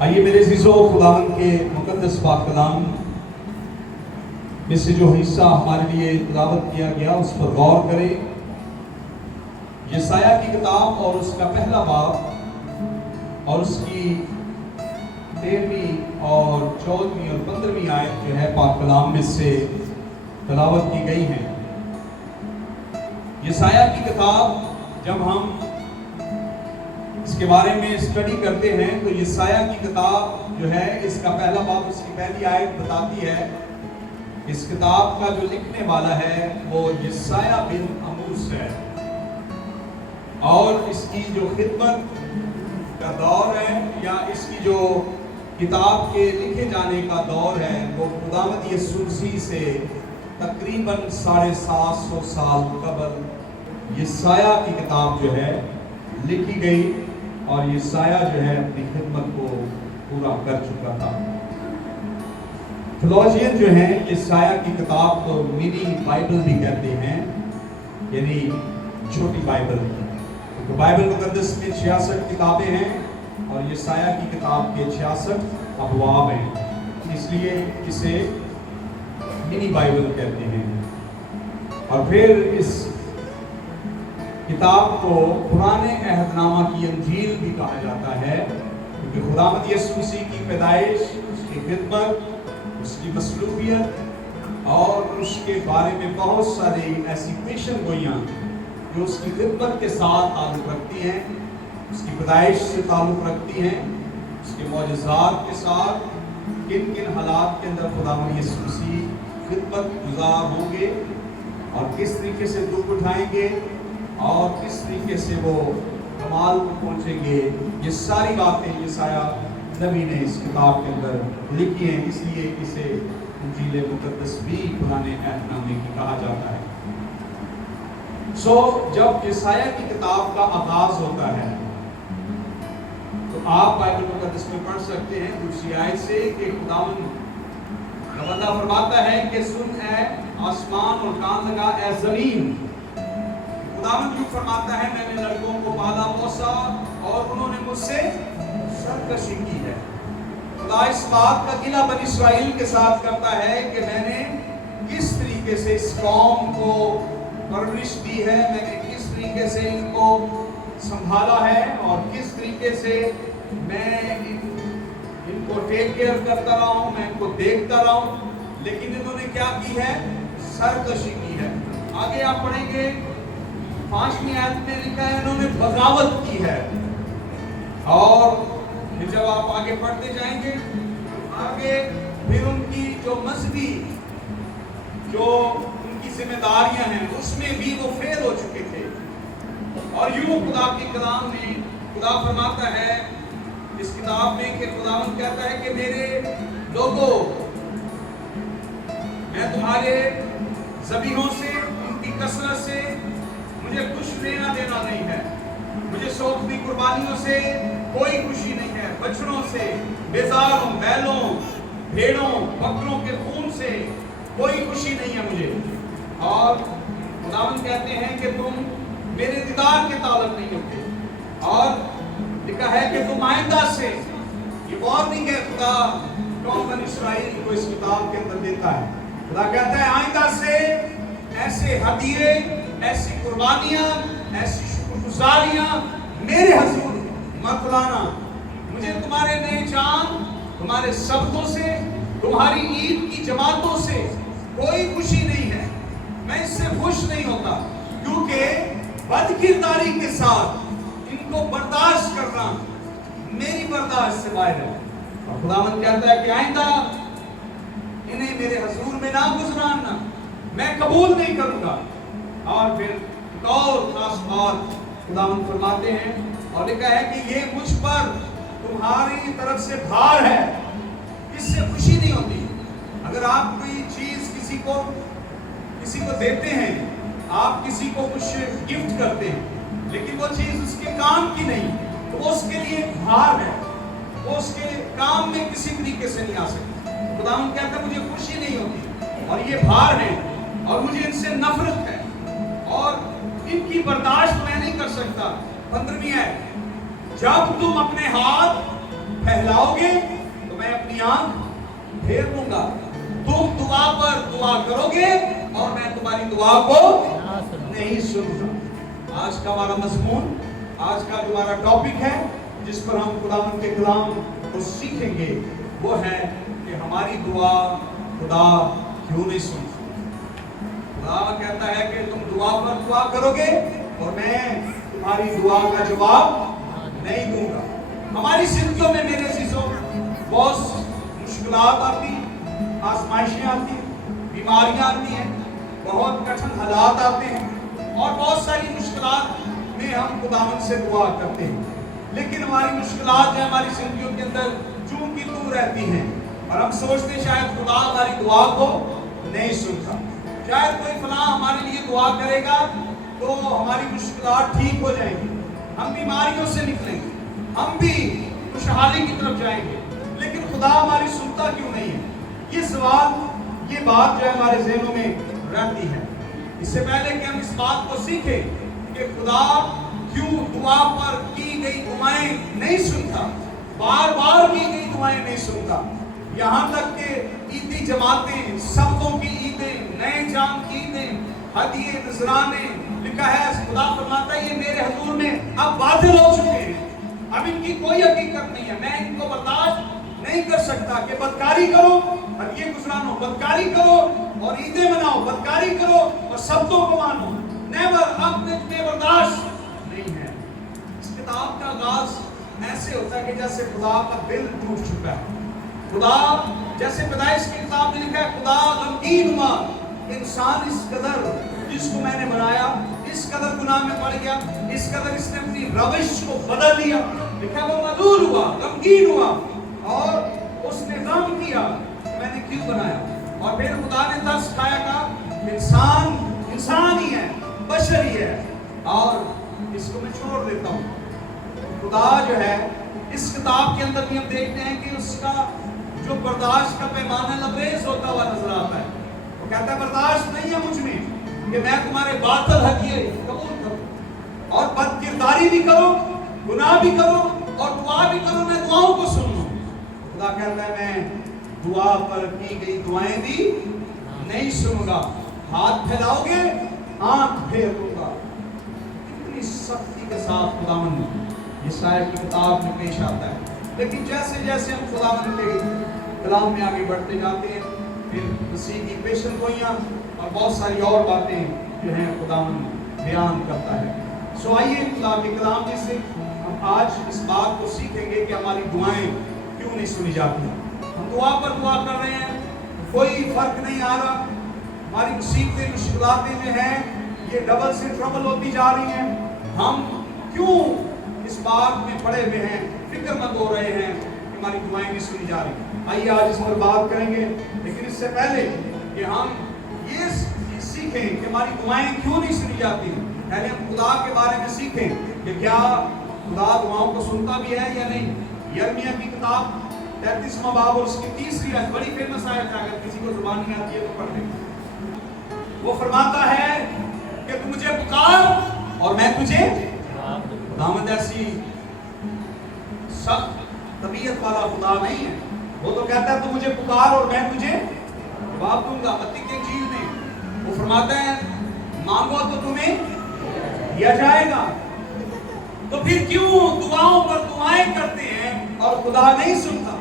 آئیے میرے عزیزو، خداوند کے مقدس پاک کلام میں سے جو حصہ ہمارے لیے تلاوت کیا گیا اس پر غور کریں۔ یسایہ کی کتاب اور اس کا پہلا باب اور اس کی 13ویں اور 14ویں اور 15ویں آیت جو ہے پاک کلام میں سے تلاوت کی گئی ہیں۔ یسایہ کی کتاب جب ہم اس کے بارے میں اسٹڈی کرتے ہیں تو یسایہ کی کتاب جو ہے اس کا پہلا باب اس کی پہلی آیت بتاتی ہے اس کتاب کا جو لکھنے والا ہے وہ یسایہ بن آموس ہے، اور اس کی جو خدمت کا دور ہے یا اس کی جو کتاب کے لکھے جانے کا دور ہے وہ خداوند یسوع مسیح سے تقریباً 750 سال قبل یسایہ کی کتاب جو ہے لکھی گئی، اور یسایہ جو ہے اپنی خدمت کو پورا کر چکا تھا۔ تھیولوجین جو ہیں یسایہ کی کتاب کو منی بائبل بھی کہتے ہیں، یعنی چھوٹی بائبل۔ تو بائبل مقدس میں 66 کتابیں ہیں اور یسایہ کی کتاب کے 66 ابواب ہیں، اس لیے اسے منی بائبل کہتے ہیں۔ اور پھر اس کتاب کو پرانے عہد نامہ کی انجیل بھی کہا جاتا ہے، کیونکہ خداوند یسوع مسیح کی پیدائش، اس کی خدمت، اس کی مصلوبیت اور اس کے بارے میں بہت ساری ایسی پیشن گوئیاں جو اس کی خدمت کے ساتھ تعلق رکھتی ہیں، اس کی پیدائش سے تعلق رکھتی ہیں، اس کے معجزات کے ساتھ کن کن حالات کے اندر خداوند یسوع مسیح خدمت گزار ہوں گے اور کس طریقے سے دکھ اٹھائیں گے اور کس طریقے سے وہ کمال کو پہنچیں گے، یہ ساری باتیں یسایہ نبی نے اس کتاب کے اندر لکھی ہیں، اس لیے اسے انجیل مقدس بھی پرانے عہد نامے کی کہا جاتا ہے۔ جب یسایہ کی کتاب کا آغاز ہوتا ہے تو آپ بائبل مقدس میں پڑھ سکتے ہیں دوسری آیت سے کہ خداوند جب اللہ فرماتا ہے کہ سن اے آسمان اور کان لگا اے زمین، خداوند جو فرماتا ہے میں نے لڑکوں کو پالا پوسا اور انہوں نے مجھ سے سرکشی کی ہے۔ خدا اس بات کا گلہ بنی اسرائیل کے ساتھ کرتا ہے کہ میں نے کس طریقے سے اس قوم کو پرورش دی ہے، میں نے کس طریقے سے ان کو سنبھالا ہے اور کس طریقے سے میں ان کو ٹیک کیئر کرتا رہا ہوں، میں ان کو دیکھتا رہا ہوں، لیکن انہوں نے کیا کی ہے؟ سرکشی کی ہے۔ آگے آپ پڑھیں گے 5ویں آیت میں لکھا ہے انہوں نے بغاوت کی ہے، اور جب آپ آگے پڑھتے جائیں گے آگے پھر ان کی جو مذہبی جو ان کی ذمہ داریاں ہیں اس میں بھی وہ فیل ہو چکے تھے، اور یوں خدا کے کلام میں خدا فرماتا ہے اس کتاب میں کہ خداوند کہتا ہے کہ میرے لوگوں، میں تمہارے ذبیحوں سے، ان کی کثرت سے مجھے کچھ لینا دینا نہیں ہے، مجھے سوکھتی قربانیوں سے کوئی خوشی نہیں ہے، بچڑوں سے، بیزاروں، بیلوں، بھیڑوں، بکروں کے خون سے کوئی خوشی نہیں ہے مجھے۔ اور خداوند کہتے ہیں کہ تم میرے دیدار کے تعلق نہیں ہوتے، اور لکھا ہے کہ تم آئندہ سے، یہ وارننگ ہے خدا قوم بنی اسرائیل کو اس کتاب کے اندر دیتا ہے۔ خدا کہتا ہے آئندہ سے ایسے ہدیے، ایسی قربانیاں، ایسی شکر گزاریاں میرے حضور مت لانا، مجھے تمہارے نئے چاند، تمہارے سبتوں سے، تمہاری عید کی جماعتوں سے کوئی خوشی نہیں ہے، میں اس سے خوش نہیں ہوتا، کیونکہ بد کرداری کے ساتھ ان کو برداشت کرنا میری برداشت سے باہر ہے۔ اور خداوند کہتا ہے کہ آئندہ انہیں میرے حضور میں نہ گزراننا، میں قبول نہیں کروں گا۔ اور پھر ایک اور خاص بات خداوند فرماتے ہیں اور لکھا ہے کہ یہ مجھ پر تمہاری طرف سے بھار ہے، اس سے خوشی نہیں ہوتی۔ اگر آپ کوئی چیز کسی کو دیتے ہیں، آپ کسی کو کچھ گفٹ کرتے ہیں لیکن وہ چیز اس کے کام کی نہیں، تو وہ اس کے لیے بھار ہے، وہ اس کے کام میں کسی طریقے سے نہیں آ سکتی۔ خداوند کہتا ہے مجھے خوشی نہیں ہوتی اور یہ بھار ہے اور مجھے ان سے نفرت ہے اور ان کی برداشت میں نہیں کر سکتا۔ 15ویں ہے جب تم اپنے ہاتھ फैलाओगे तो मैं अपनी आंख फेर दूंगा। तुम दुआ पर दुआ करोगे और मैं तुम्हारी दुआ को नहीं सुनूंगा। आज का हमारा मजमून, आज का जो हमारा टॉपिक है जिस पर हम खुदावंद के कलाम को सीखेंगे वो है कि हमारी दुआ खुदा क्यों नहीं सुनता। खुदा कहता है कि तुम दुआ पर दुआ करोगे और मैं तुम्हारी दुआ का जवाब नहीं दूंगा। हमारी जिंदगियों में मेरे अजीजों बहुत मुश्किलात आती, आजमाइशें आती, बीमारियां आती हैं, बहुत कठिन हालात आते हैं और बहुत सारी मुश्किलात में हम खुदावंद से दुआ करते हैं। लेकिन हमारी मुश्किलात जो हमारी जिंदगियों के अंदर चूं की तू रहती हैं और हम सोचते शायद खुदा हमारी दुआ को नहीं सुनता। शायद कोई फलां हमारे लिए दुआ करेगा तो हमारी मुश्किलात ठीक हो जाएंगी, हम बीमारियों से निकलेंगे, हम भी खुशहाली की तरफ जाएंगे। लेकिन खुदा हमारी सुनता क्यों नहीं है? ये सवाल, ये बात जो है हमारे ज़हनों में रहती है। इससे पहले कि हम इस बात को सीखें कि खुदा क्यों दुआ पर की गई दुआएं नहीं सुनता, बार बार की गई दुआएं नहीं सुनता, यहाँ तक कि ईदी जमातें, शब्दों की ईदें, नए जाम की ईदें, हदिये, नजराने, लिखा है खुदा फरमाता है ये मेरे हुजूर में अब बातिल हो चुके हैं, अब इनकी कोई हकीकत नहीं है, मैं इनको बर्दाश्त नहीं कर सकता कि बदकारी करो और ये गुजरानो, बदकारी करो और ईदें मनाओ, बदकारी करो और शब्दों को मानो, नेवर, अब में बर्दाश्त नहीं है। इस किताब का आगाज ऐसे होता है कि जैसे खुदा का दिल टूट चुका है। खुदा जैसे पैदाइश की किताब में लिखा है, खुदा गमगीन हुआ, इंसान इस कदर जिसको मैंने बनाया इस कदर गुनाह में पड़ गया, इस कदर इसने अपनी रविश को बदल लिया। लिखा वो मलूल हुआ, गमगीन हुआ और उसने गम किया मैंने क्यों बनाया। और फिर खुदा ने तरस खाया, कहा इंसान इंसान ही है, बशर ही है और इसको मैं छोड़ देता हूँ। खुदा जो है इस किताब के अंदर भी हम देखते हैं कि उसका जो बर्दाश्त का पैमाना लबरेज होता हुआ नजर आता है। वो कहता है बर्दाश्त नहीं है मुझ में कि मैं तुम्हारे बातिल हदिये कबूल करूं और बदकिरदारी भी करो, गुनाह भी करो और दुआ भी करो, मैं दुआओं को सुन लूं। खुदा कहता है मैं दुआ पर की गई दुआएं भी नहीं सुनूंगा, हाथ फैलाओगे आंख फेर दूंगा। कितनी सख्ती के साथ खुदावंद यशायाह की किताब में पेश आता है। लेकिन जैसे जैसे हम खुदावंद के कलाम में आगे बढ़ते जाते हैं, फिर मसीह की पेशन गोइयां और बहुत सारी और बातें जो हैं खुदावंद बयान करता है। सो आइए खुदा के कलाम में से हम आज इस बात को सीखेंगे कि हमारी दुआएं क्यों नहीं सुनी जाती। हम दुआ पर दुआ कर रहे हैं, कोई फर्क नहीं आ रहा, हमारी मुसीबतें मुश्किलातें जो हैं ये डबल से ट्रबल होती जा रही हैं। हम क्यों इस बात में पड़े हुए हैं, फिक्रमंद हो रहे हैं कि हमारी दुआएं नहीं सुनी जा रही। आइए आज इस पर बात करेंगे, लेकिन इससे पहले कि हम ये सीखें कि हमारी दुआएं क्यों नहीं सुनी जाती, पहले हम खुदा के बारे में सीखें कि क्या खुदा दुआओं को सुनता भी है या नहीं। यिर्मयाह की किताब 33वां बाब और उसकी 3री आयत बड़ी फेमस आयत है, अगर किसी को जुबान नहीं आती है तो पढ़ लें। वो फरमाता है कि तू मुझे पुकार और मैं तुझे। खुदावंद ऐसी सख्त तबीयत वाला खुदा नहीं है, वो तो कहता है तू मुझे पुकार और मैं तुझे जवाब दूंगा। मत्ती की इंजील में वो फरमाता है मांगो तो तुम्हें दिया जाएगा। तो फिर क्यों दुआओं पर दुआएं करते हैं और खुदा नहीं सुनता?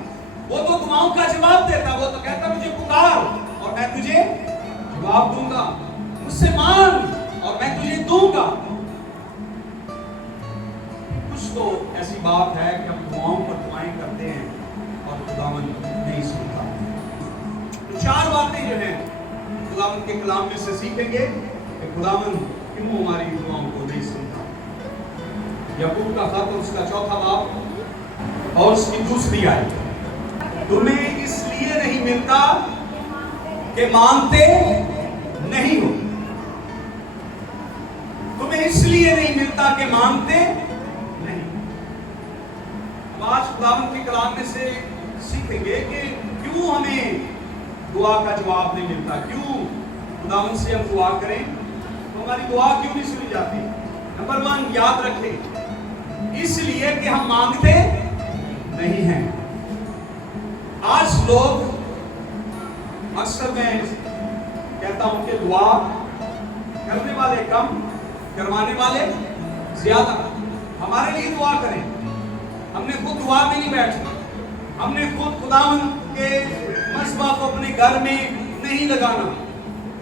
वो तो दुआओं का जवाब देता, वो तो कहता मुझे पुकार और मैं तुझे जवाब दूंगा, मुझसे मांग और मैं तुझे दूंगा। कुछ तो ऐसी बात है कि हम दुआओं पर दुआएं करते हैं और खुदावंद नहीं सुनता। तो 4 बातें जो हैं खुदावंद के कलाम में से सीखेंगे कि खुदावंद क्यों हमारी दुआओं को नहीं सुनता। याकूब का खत और उसका 4था बाब और उसकी 2री आयत, तुम्हें इसलिए नहीं मिलता कि मांगते नहीं हो। तुम्हें इसलिए नहीं मिलता कि मांगते नहीं। अब आज खुदावंद के कलाम में से सीखेंगे कि क्यों हमें दुआ का जवाब नहीं मिलता, क्यों खुदावंद से हम दुआ करें तो हमारी दुआ क्यों नहीं सुनी जाती। नंबर 1 याद रखें, इसलिए कि हम मांगते नहीं हैं। आज लोग अक्सर मैं कहता हूं कि दुआ करने वाले कम, करवाने वाले ज्यादा। हमारे लिए दुआ करें, हमने खुद दुआ में नहीं बैठना, हमने खुद खुदावंद के मसबा को अपने घर में नहीं लगाना,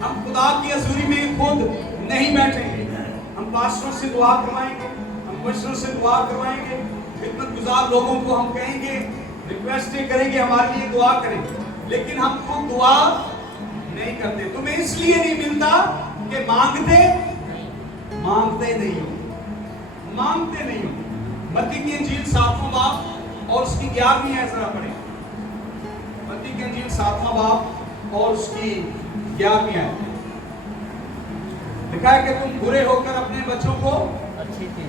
हम खुदा की हजूरी में खुद नहीं बैठेंगे। हम पास्टरों से दुआ करवाएंगे, हम क्वेश्चनों से दुआ करवाएंगे, खिदमतगुजार लोगों को हम कहेंगे, रिक्वेस्ट करेंगे हमारे लिए दुआ करें, लेकिन हम खुद दुआ नहीं करते। तुम्हें इसलिए नहीं मिलता कि मांगते नहीं हो, मांगते नहीं हो। मत्ती की इंजील 7वां बाब और उसकी 11वीं आयत जरा पढ़ें। मत्ती की इंजील 7वां बाब और उसकी 11वीं आयत लिखा है कि तुम बुरे होकर अपने बच्चों को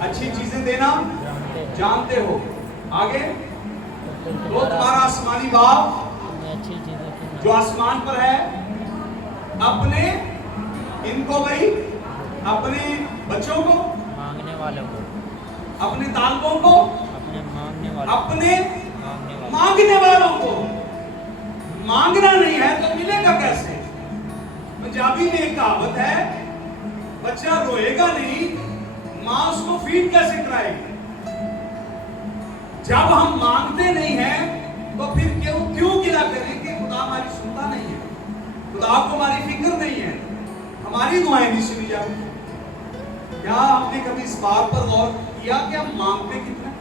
अच्छी चीजें देना जानते हो। आगे, तो तुम्हारा आसमानी बाप जो आसमान पर है अपने इनको भाई अपने बच्चों को, मांगने वालों को, अपने तालबों को, अपने मांगने वालों को मांगना नहीं है तो मिलेगा कैसे? पंजाबी में एक कहावत है, बच्चा रोएगा नहीं, मां उसको फीड कैसे कराएगी? जब हम मांगते नहीं हैं तो फिर क्यों गिला करें कि खुदा हमारी सुनता नहीं है, खुदा को हमारी फिक्र नहीं है, हमारी दुआएं नहीं सुनी जाती। क्या आपने कभी इस बात पर गौर किया कि हम मांगते कितना?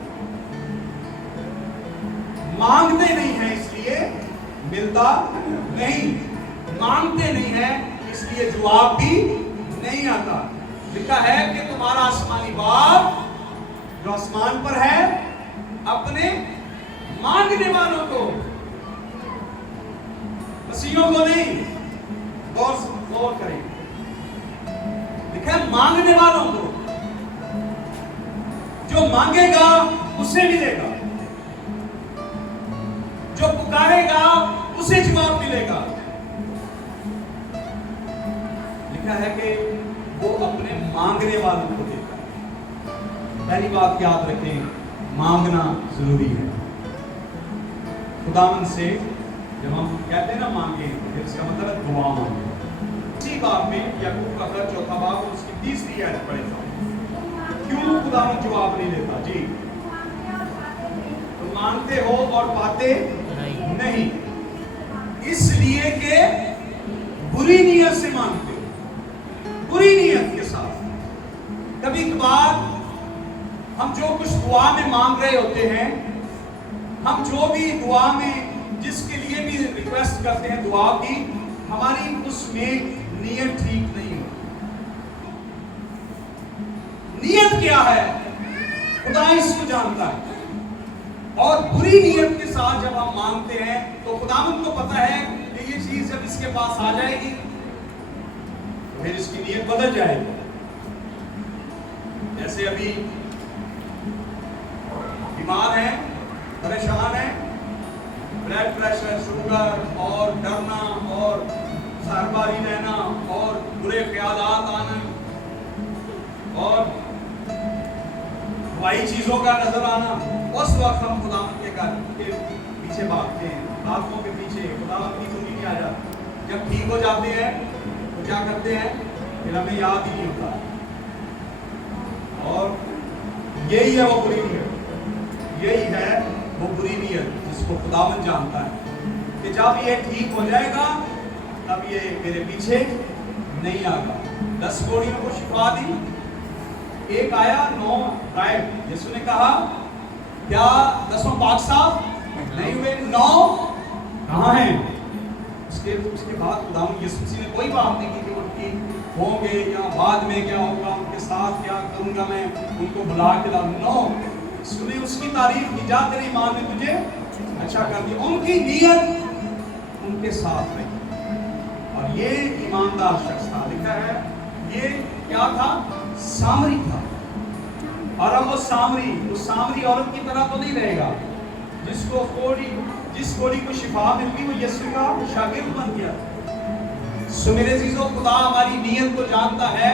मांगते नहीं है इसलिए मिलता नहीं, मांगते नहीं है इसलिए जवाब भी नहीं आता। लिखा है कि तुम्हारा आसमानी बाप जो आसमान पर है अपने मांगने वालों को, मसीहों को नहीं, गौर करें, लिखा है मांगने वालों को। जो मांगेगा उसे मिलेगा, जो पुकारेगा उसे जवाब मिलेगा। लिखा है कि वो अपने मांगने वालों को देता है। पहली बात याद रखें, मांगना जरूरी है। खुदावंद से जब हम कहते हैं ना मांगे, फिर इसका मतलब है दुआ मांगे। इसी बात में याकूब का खत 4वां बाब और उसकी 3री आयत पढ़े था। क्यों खुदावंद जवाब नहीं देता? जी, तो मांगते हो और पाते नहीं, इसलिए कि बुरी नीयत से मांगते हो, बुरी नीयत के साथ। कभी कभार हम जो कुछ दुआ में मांग रहे होते हैं, हम जो भी दुआ में जिसके लिए भी रिक्वेस्ट करते हैं दुआ की, हमारी उसमें नीयत ठीक नहीं हो। नीयत क्या है खुदा इसको जानता है, और बुरी नीयत के साथ जब हम मांगते हैं तो खुदावंद को पता है कि ये चीज जब इसके पास आ जाएगी तो फिर इसकी नीयत बदल जाएगी। जैसे अभी बीमार हैं, परेशान हैं, ब्लड प्रेशर, शुगर और डरना और सरबारी रहना और बुरे ख्यालात आना और वाई चीजों का नजर आना, उस वक्त हम खुदावंद के घर के पीछे भागते हैं, बातों के पीछे। खुदावंद की सुनी नहीं आ जाती। जब ठीक हो जाते हैं तो क्या करते हैं, फिर हमें याद ही नहीं होता। और यही है वो बुरी नीयत, यही है वो बुरी नीयत जिसको खुदावंद जानता है कि जब ये ठीक हो जाएगा तब ये मेरे पीछे नहीं आएगा। 10 कोड़ियों को शिफा दी, एक आया, 9 गायब। यीशु ने कहा क्या 10 पाक साफ नहीं हुए? 9 कहाँ हैं? उसके बाद खुदावंद यीशु मसीह ने कोई बात नहीं की कि उनकी होंगे या बाद में क्या होगा, उनके साथ क्या करूंगा, मैं उनको बुला के लाऊं। 9 सुने उसकी तारीफ की, जा तेरी मां ने तुझे अच्छा कर दिया। उनकी नीयत उनके साथ रही और ये ईमानदार शख्स था। लिखा है ये क्या था? सामरी था। और अब वो सामरी औरत की तरह तो नहीं रहेगा जिसको जिस कोड़ी को शिफा मिल गई वो यीशु का शागिर्द बन गया। सो मेरे अजीजों, खुदा हमारी नीयत को जानता है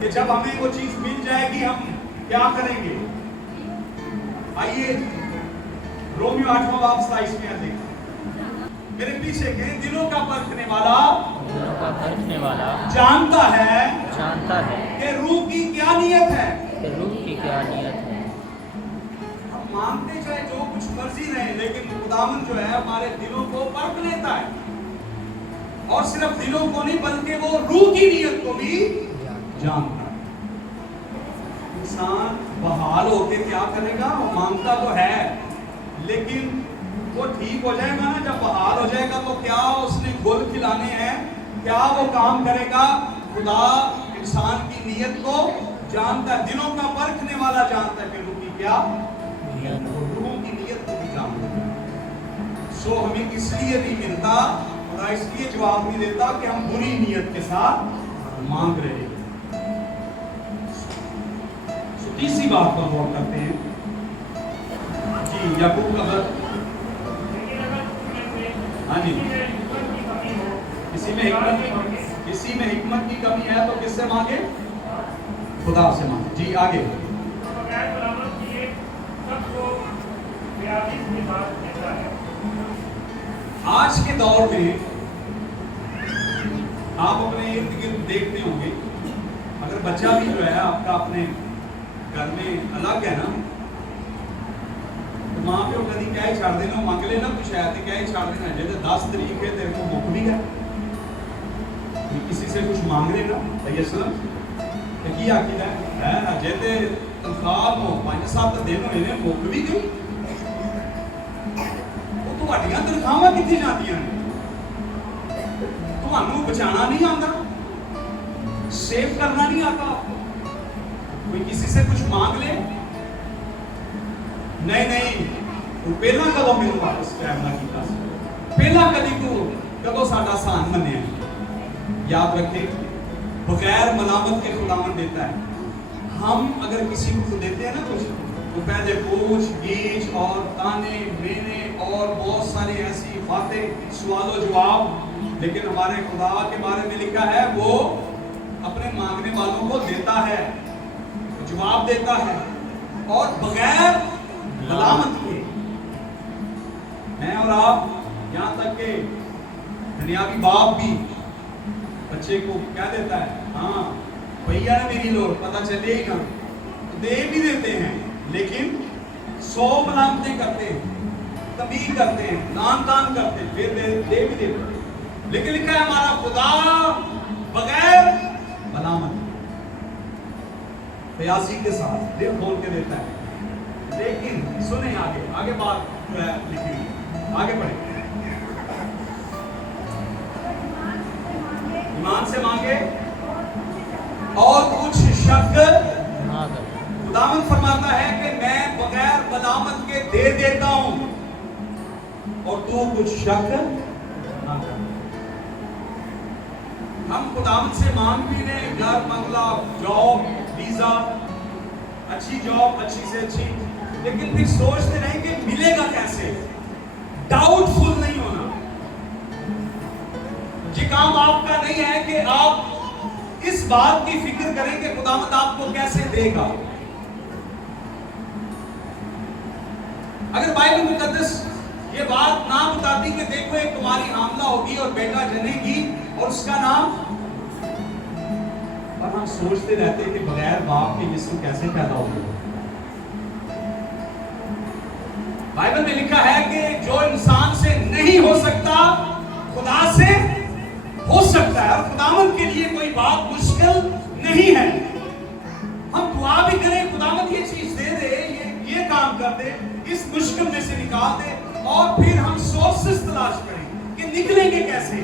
कि जब हमें वो चीज मिल जाएगी हम क्या करेंगे। आइए रोमियो 8वां बाब 27 में देखा। मेरे पीछे के दिलों का परखने वाला जानता है कि रूह की क्या नियत है। हम मानते चाहे जो कुछ मर्जी रहे, लेकिन खुदावंद जो है हमारे दिलों को परख लेता है, और सिर्फ दिलों को नहीं बल्कि वो रूह की नियत को भी जानता है। इंसान बहाल होके क्या करेगा, वो मांगता तो है, लेकिन वो ठीक हो जाएगा ना, जब बहाल हो जाएगा तो क्या उसने गुल खिलाने हैं, क्या वो काम करेगा। खुदा इंसान की नियत को जानता है, दिलों का परखने वाला जानता है कि रूह की क्या, रूह की नियत को भी जानता है। सो हमें इसलिए नहीं मिलता, खुदा इसलिए जवाब नहीं देता कि हम बुरी नियत के साथ मांग रहे हैं। तीसरी बात पर गौर करते हैं जी, याकूब का खत, हाँ जी, किसी में हिकमत की कमी है तो किससे मांगे, खुदा से मांगे जी। आगे आज के दौर में आप अपने इर्द गिर्द देखते होंगे, अगर बच्चा भी जो है आपका अपने घर में अलग है ना, तो माँ प्यो कभी क्या ही छाड़ देना, मांग लेना कुछ है तो क्या ही छाड़ देना, जैसे 10 तरीके तेरे को मुख भी है, किसी से कुछ मांग लेना तयसलम तो की आखिर है ना, जैसे तनख्वाह को 5-7 दिन होने मुख भी गई, वो तुम्हारियां तनख्वाहां कितनी जाती हैं, ਤੁਹਾਨੂੰ बचाना नहीं आता, सेव करना नहीं आता आपको। कोई किसी से कुछ मांग ले, नहीं वो पहला कदों मेरे वापस टाइम ना किया, पहला कदी तू कदों साडा सान मन्ने। याद रखे, बगैर मलामत के खुदावन देता है। हम अगर किसी को देते हैं ना कुछ, तो पहले पूछ गीछ और ताने मेने और बहुत सारी ऐसी बातें, सवालों जवाब, लेकिन हमारे खुदा के बारे में लिखा है वो अपने मांगने वालों को देता है, जवाब देता है, और बगैर मलामत के। मैं और आप, यहाँ तक के दुनियावी बाप भी बच्चे को क्या देता है, हाँ भैया ने मेरी लोड़, पता चले ही ना, तो दे भी देते हैं, लेकिन 100 मलामतें करते हैं, तभी करते हैं, नाम तान करते हैं, फिर दे भी देते हैं। लेकिन लिखा है हमारा खुदा बगैर मलामत प्यासी के साथ दिल खोल के देता है। लेकिन सुने आगे बात जो है लिखी हुई, आगे बढ़े। ईमान से मांगे और कुछ शक, खुदावंद फरमाता है कि मैं बगैर मलामत के दे देता हूं और तू कुछ शक ना कर। हम खुदावंद से मांग भी रहे, घर बंगला, जॉब, वीजा, अच्छी जॉब, अच्छी से अच्छी, लेकिन फिर सोचते रहे कि मिलेगा कैसे, डाउटफुल नहीं होना। ये काम आपका नहीं है कि आप इस बात की फिक्र करें कि खुदावंद आपको कैसे देगा। अगर बाइबल मुकद्दस ये बात ना बताती कि देखो एक तुम्हारी हामला होगी और बेटा जनेगी और उसका नाम, पर हम सोचते रहते कि बगैर बाप के यीशु कैसे पैदा होगा। बाइबल में लिखा है कि जो इंसान से नहीं हो सकता खुदा से हो सकता है, और खुदावंद के लिए कोई बात मुश्किल नहीं है। हम दुआ भी करें खुदावंद ये चीज दे दे, ये काम कर दे, इस मुश्किल में से निकाल दे, और फिर हम सोर्सेस तलाश करें कि निकलेंगे कैसे।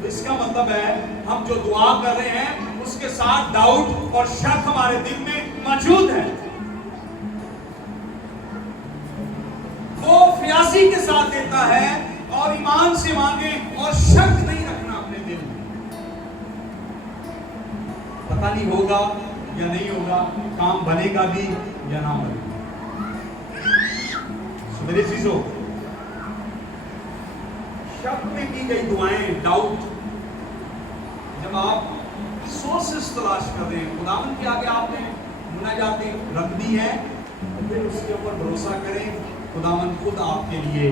तो इसका मतलब है हम जो दुआ कर रहे हैं उसके साथ डाउट और शक हमारे दिल में मौजूद है। वो फ्यासी के साथ देता है और ईमान से मांगे और शक नहीं रखना अपने दिल में। पता नहीं होगा या नहीं होगा, काम बनेगा भी या ना बनेगा। मेरे चीजों, शक में की गई दुआएं, डाउट, जब आप सोर्सेस तलाश कर रहे हैं, खुदावंद के आगे आपने मुनाजातें रख दी है, तो फिर उसके ऊपर भरोसा करें खुदावंद खुद आपके लिए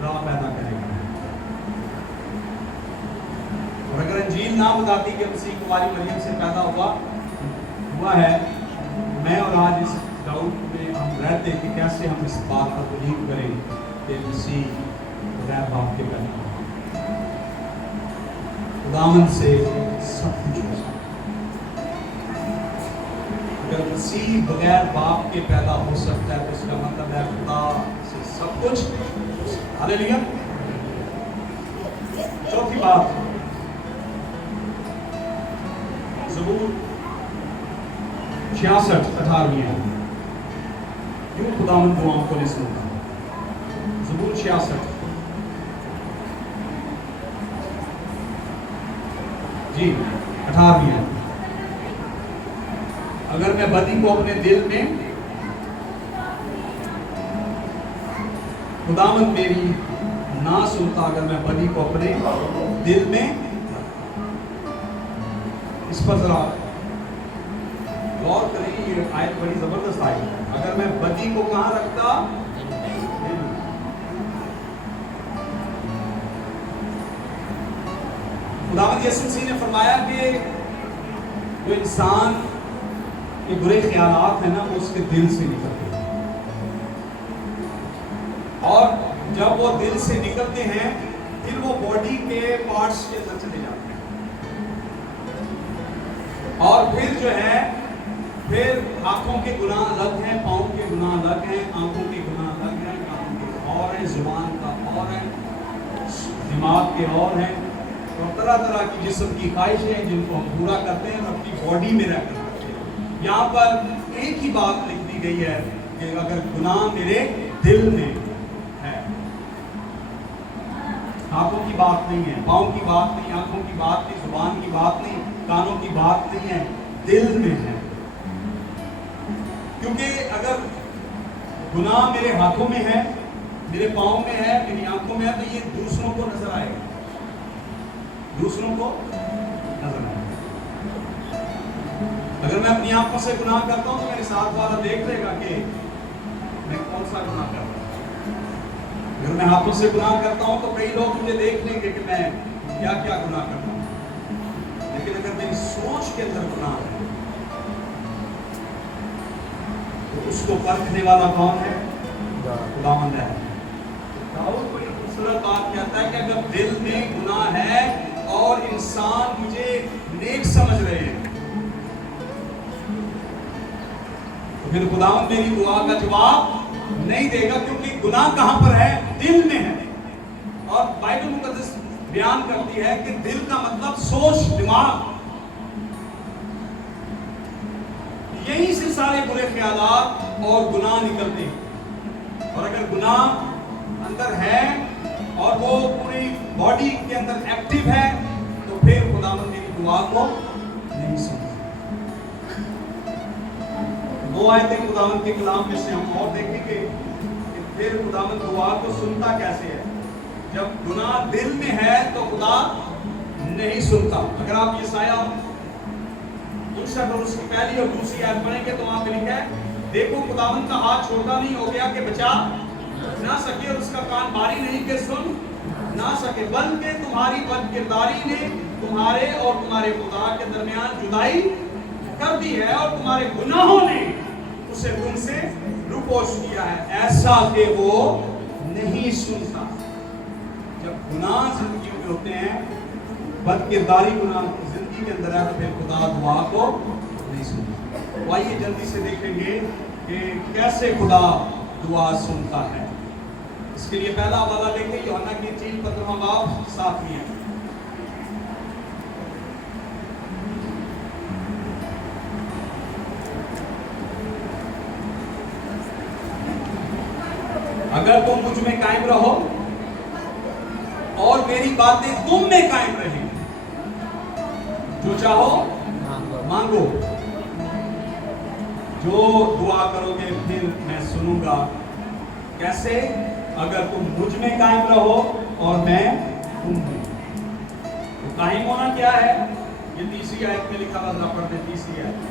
राह पैदा करेगा। और अगर अंजील ना बताती कि मसीह कुंवारी मरियम से पैदा हुआ है, मैं और आज इस डाउट में हम रहते कि कैसे हम इस बात का बिलीव करें कि मसीह बगैर बाप के पैदा हुआ। खुदावंद से सब कुछ हो सकता है। अगर मसीह बगैर बाप के पैदा हो सकता है तो इसका मतलब है खुदा से सब कुछ। हालेलुया। चौथी बात, ज़बूर 66:18 क्यों खुदावंद दुआओं को नहीं सुनता। ज़बूर 66 जी 18 अगर मैं बदी को अपने दिल में, खुदावंद मेरी ना सुनता अगर मैं बदी को अपने दिल में। इस पर जरा गौर करें, ये आयत बड़ी जबरदस्त आई। अगर मैं बदी को कहां रखता, खुदावंद यीशु मसीह ने फरमाया कि जो इंसान के बुरे ख्यालात है ना वो उसके दिल से निकलते हैं, और जब वो दिल से निकलते हैं फिर वो बॉडी के पार्ट्स के अंदर चले जाते हैं, और फिर जो है फिर हाथों के गुनाह अलग हैं, पाँव के गुनाह अलग हैं, आंखों के गुनाह अलग हैं, कानों के और हैं, जुबान का और है, दिमाग के और हैं, और तरह तरह की जिस्म की ख्वाहिशें हैं जिनको हम पूरा करते हैं और अपनी बॉडी में रहकर करते हैं। यहाँ पर एक ही बात लिख दी गई है कि अगर गुनाह मेरे दिल में है, हाथों की बात नहीं है, पाँव की बात नहीं, आंखों की बात नहीं, जुबान की बात नहीं, कानों की बात नहीं है, दिल में है। क्योंकि अगर गुनाह मेरे हाथों में है, मेरे पाँव में है, मेरी आंखों में है, तो ये दूसरों को नजर आएगा, दूसरों को नजर आएगा। अगर मैं अपनी आंखों से गुनाह करता हूं तो मेरे साथ वाला देख लेगा कि मैं कौन सा गुनाह कर रहा हूं। अगर मैं हाथों से गुनाह करता हूं तो कई लोग मुझे देख लेंगे कि मैं क्या क्या गुनाह करता हूं। लेकिन अगर मेरी सोच के अंदर गुनाह है तो उसको परखने वाला कौन है? खुदावंद है। दाऊद बड़ी खूबसूरत बात कहता है कि अगर दिल में गुनाह है और इंसान मुझे नेक समझ रहे हैं तो फिर खुदावंद मेरी दुआ का जवाब नहीं देगा, क्योंकि गुनाह कहां पर है? दिल में है। और बाइबल मुकद्दस बयान करती है कि दिल का मतलब सोच, दिमाग, यहीं से सारे बुरे ख्यालात और गुनाह निकलते हैं। और अगर गुनाह अंदर है और वो पूरी बॉडी के अंदर एक्टिव है तो फिर खुदावंद मेरी दुआ को नहीं सुनता। दो आयतें खुदावंद के कलाम में से हम और देखेंगे कि फिर खुदावंद दुआ को सुनता कैसे है। जब गुनाह दिल में है तो खुदा नहीं सुनता। अगर आप यशाया 59 और उसकी पहली और दूसरी आयत पढ़ेंगे तो वहां पे लिखा है, देखो खुदावंद का हाथ छोटा नहीं हो गया कि बचा ना सके और उसका कान भारी नहीं कि सुन ना सके, बल्कि तुम्हारी बदकिरदारी ने तुम्हारे और तुम्हारे खुदा के दरमियान जुदाई कर दी है और तुम्हारे गुनाहों ने उसे तुमसे रुपोश किया है, ऐसा कि वो नहीं सुनता। जब गुनाह जिंदगी में होते हैं, बदकिरदारी गुनाह जिंदगी के अंदर है तो फिर खुदा दुआ को नहीं सुनता। तो आइए जल्दी से देखेंगे कि कैसे खुदा दुआ सुनता है। इसके लिए पहला हवाला देखें यूहन्ना की 3:15 बाब 7 में। अगर तुम मुझ में कायम रहो और मेरी बातें तुम में कायम रहें, जो चाहो मांगो, जो दुआ करोगे फिर मैं सुनूंगा। कैसे? अगर तुम मुझ में कायम रहो और मैं तुम में। तो कायम होना क्या है? ये तीसरी आयत में लिखा हुआ, पढ़ दे तीसरी आयत।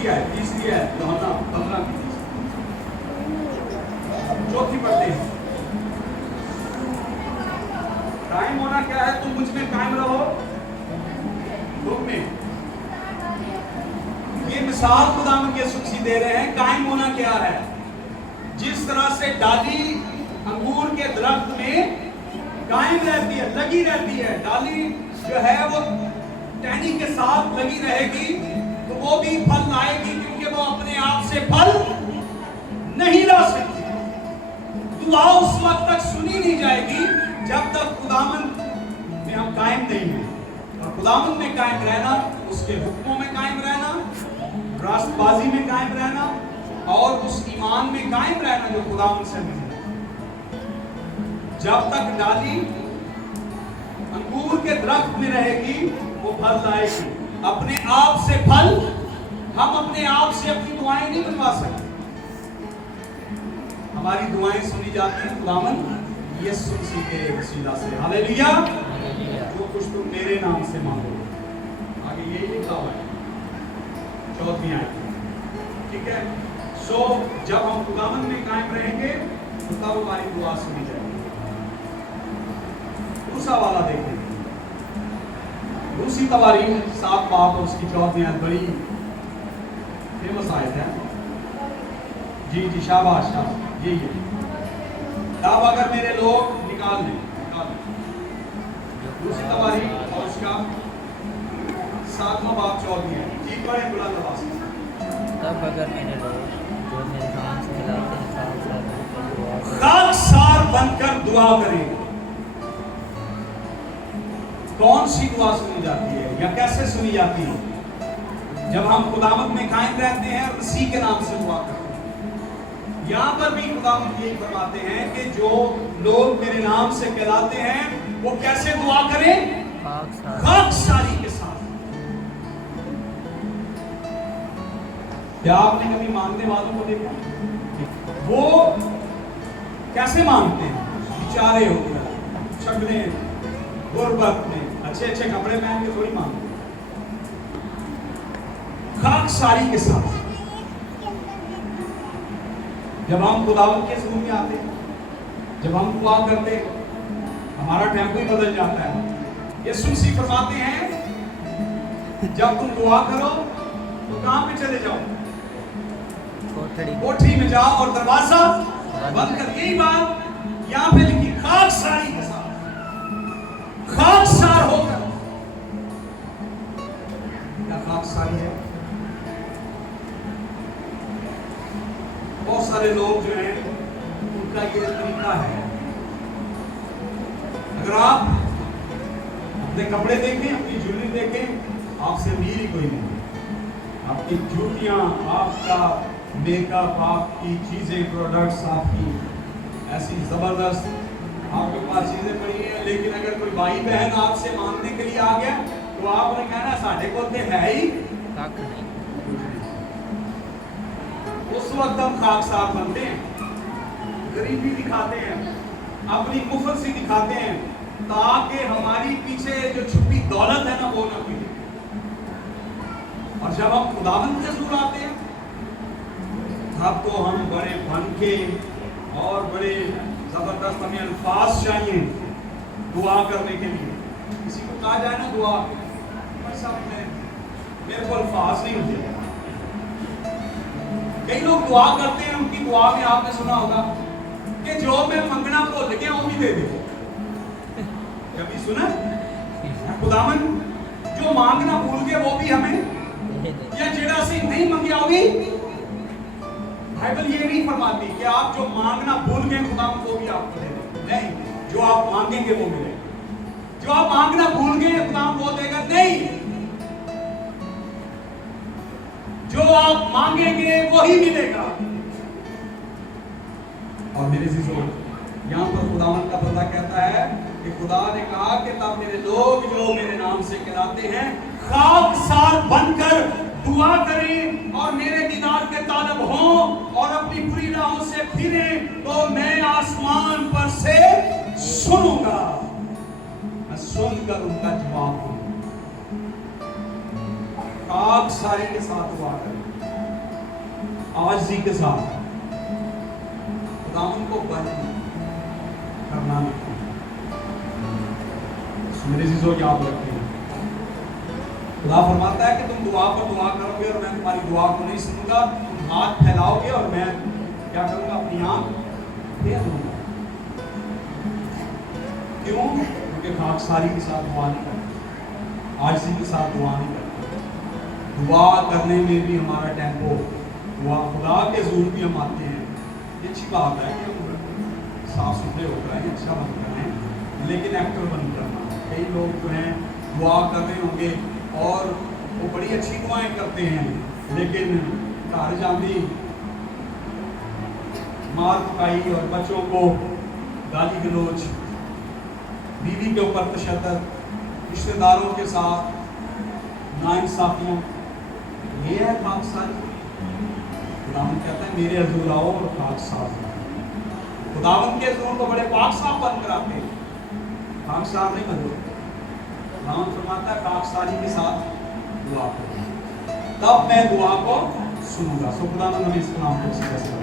तीसरी है यूहन्ना 15 की 30। चौथी पढ़ते हैं। कायम होना क्या है? तुम मुझ में कायम रहो, तुम में। ये मिसाल खुदावंद यीशु मसीह दे रहे हैं। कायम होना क्या है? जिस तरह से डाली अंगूर के दरख्त में कायम रहती है, लगी रहती है, डाली जो है वो टहनी के साथ लगी रहेगी तो वो भी फल लाएगी, क्योंकि वो अपने आप से फल नहीं ला सकती। दुआ उस वक्त तक सुनी नहीं जाएगी जब तक खुदावंद में हम कायम नहीं हैं। और खुदावंद में कायम रहना, उसके हुक्मों में कायम रहना, रास्तबाजी में कायम रहना और उस ईमान में कायम रहना जो खुदावंद से मिले। जब तक डाली अंगूर के दरख्त में रहेगी वो फल लाएगी। अपने आप से फल, हम अपने आप से अपनी दुआएं नहीं बनवा सकते। हमारी दुआएं सुनी जाती हैं खुदावंद यीशु मसीह के वसीला से। हालेलुया। जो कुछ तुम मेरे नाम से मांगो, आगे यही लिखा हुआ है 4वीं आयत, ठीक है। सो जब हम खुदावंद में कायम रहेंगे तो तब हमारी दुआ सुनी जाएगी। दूसरा वाला देखें, दूसरी तवारीख 7 बाब और उसकी 4वीं आयत बड़ी फेमस आयत है। जी शाबाश शाबाश, यही है। तब अगर मेरे लोग निकाल दें दूसरी तवारीख और उसका 7वां बाब 4वीं आयत। जी पढ़े बुलंद आवाज से। तब अगर मेरे लोग जो मेरे नाम से खिलाते हैं खाकसार बनकर दुआ करें। कौन सी दुआ सुनी जाती है या कैसे सुनी जाती है? जब हम खुदावंद में कायम रहते हैं और मसीह के नाम से दुआ करते हैं। यहाँ पर भी खुदावंद यही फरमाते हैं कि जो लोग मेरे नाम से कहलाते हैं वो कैसे दुआ करें? खाकसारी के साथ। क्या आपने कभी मांगने वालों को देखा? वो कैसे मांगते हैं? बेचारे हो गए, छगने, गुर्बत में, अच्छे कपड़े पहन के थोड़ी मांगते, खाकसारी के साथ। जब हम खुदावंद के हुजूर में आते हैं, जब हम दुआ करते हैं, हमारा टेम्पो ही बदल जाता है। यीशु मसीह फरमाते हैं जब तुम दुआ करो तो कहां पे चले जाओ? कोठरी में जाओ और दरवाजा बंद कर। यही बात यहां पे लिखी, खाकसारी के साथ, खाकसार होकर। क्या खाकसारी है? बहुत सारे लोग जो हैं उनका ये तरीका है। अगर आप अपने कपड़े देखें, अपनी ज्वेलरी देखें, आपसे अमीर ही कोई नहीं। आपकी जूतियां, आपका मेकअप, आपकी चीजें, प्रोडक्ट्स आपकी ऐसी जबरदस्त आपके पास चीजें पड़ी हैं, लेकिन अगर कोई भाई बहन आपसे मांगने के लिए आ गया तो आपने कहना साढ़े को तो है ही। उस वक्त हम खाकसार बनते हैं, गरीबी दिखाते हैं, अपनी मुफलसी दिखाते हैं, ताकि हमारी पीछे जो छुपी दौलत है ना वो ना मिले। और जब हम खुदावंद के हुजूर आते हैं तब तो हम बड़े बन के और बड़े जबरदस्त, हमें अल्फाज चाहिए दुआ करने के लिए। किसी को कहा जाए ना दुआ, मेरे को अल्फाज नहीं होते। कई लोग दुआ करते हैं, उनकी दुआ में आपने सुना होगा कि जो मैं मंगना भूल गया वो भी दे दे। कभी सुना? खुदावंद जो मांगना भूल गए वो भी हमें, या जेड़ा से नहीं मंगिया वो भी। बाइबल ये नहीं फरमाती कि आप जो मांगना भूल गए खुदावंद वो भी आपको दे दे। नहीं, जो आप मांगेंगे वो मिलेगा। जो आप मांगना भूल गए खुदावंद वो देगा नहीं, जो आप मांगेंगे वही मिलेगा। और मेरे जीजों, यहाँ पर खुदावंद का बंदा कहता है कि खुदा ने कहा कि तब मेरे लोग जो मेरे नाम से कहलाते हैं खाकसार बनकर दुआ करें और मेरे दीदार के तालब हों और अपनी बुरी राहों से फिरें तो मैं आसमान पर से सुनूंगा, मैं सुनकर उनका जवाब दूंगा। खाकसारी के साथ दुआ करें। आजी के साथ खुदावन को बंद करना नहीं। मेरे चीजों याद रखें, खुदा फरमाता है कि तुम दुआ पर दुआ करोगे और मैं तुम्हारी दुआ को नहीं सुनूंगा। तुम हाथ फैलाओगे और मैं क्या करूंगा, अपनी आंख फेर दूंगा। क्यों? क्योंकि खाकसारी के साथ दुआ नहीं करते, आजिज़ी के साथ दुआ नहीं करते। दुआ करने में भी हमारा टेम्पो, दुआ खुदा के ज़रूर भी हम आते हैं। ये अच्छी बात है कि हम साफ सुथरे होकर आए, अच्छा बन कर आए, लेकिन एक्टर बन करना। कई लोग जो हैं दुआ कर रहे होंगे और वो बड़ी अच्छी दुआएं करते हैं, लेकिन घर जाती मार पकाई और बच्चों को गाली गलौज, बीवी के ऊपर तशद्दुद, रिश्तेदारों के साथ नाइंसाफियाँ, ये है खाकसारी। खुदावन कहता है मेरे हजूर आओ और खाक साफ। खुदावन के हजूर को बड़े पाक साफ बन कर आते हैं, खाक साफ नहीं बनते। खुदावन फरमाता है खाकसारी के साथ दुआ करो, तब मैं दुआ को सुनूंगा। सो खुदावन हमें इस कलाम को अच्छी तरह से